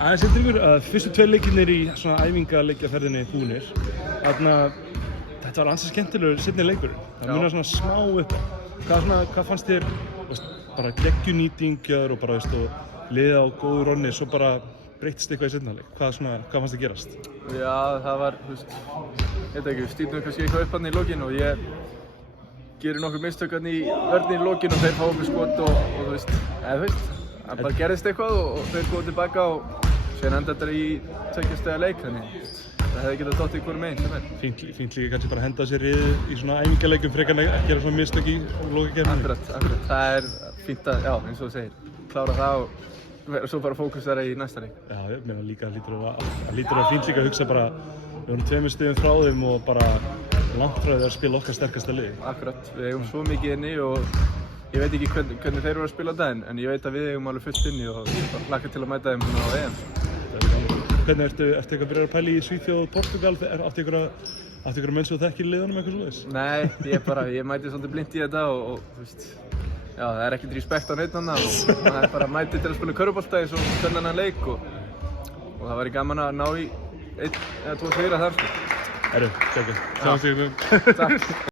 Aðeins ykkur að fyrstu 2 leikirnir í svona æfingaleikjaferðinni búnir. Þetta var ansi skemmtilegur seinni leikur. Það munar svona smá upp á. Hvað fannst þér, bara geggjunýting og bara, og liðið á góðu ronni, svo bara breyttist eitthvað í seinna leik? Hvað fannst þér gerast? Já, það var, ég veit ekki, við stýrnum kannski eitthvað upp hann í lokin og ég gerir nokkur mistök hann í vörðinni í lokin og þeir fá okkur skot og það bara gerðist eitthvað og þeir góðu tilbaka og síðan enda þetta í 2 stiga leik, þannig það hefði getað dottið hvort meginn sem er. Fínt líka kannski bara að henda sér í svona æfingaleikum frekar en að gera svona mistök í lokakeppninni. Akkurat. Það er fínt að, eins og þú segir, klára það og vera svo bara fókusera í næsta leik. Já, ég meina líka lítur að fínt líka að hugsa bara, við vorum 2 stigum frá þeim og bara langt frá því að spila okkar sterkasta lið. Akkurat, við eigum svo mikið inni og ég veit ekki hvernig þeir eru að spila þetta en ég veit að við eigum alveg fullt inni og ég hlakka til að mæta þeim á EM. Hvernig ertu eitthvað byrjað að pæla í Svíþjóð og Portugal? Áttu ykkur menn sem þú þekkir í liðunum eitthvað svoleiðis? Nei, ég mæti svolítið blind í þetta og þú veist, já, það er ekkert respekt á neitt annað og maður er bara mætið til að spila körfubolta eins og þennan leik og það væri gaman að ná í 1 eða 2 sigra þar sko. Sjáumst ykkur. Takk.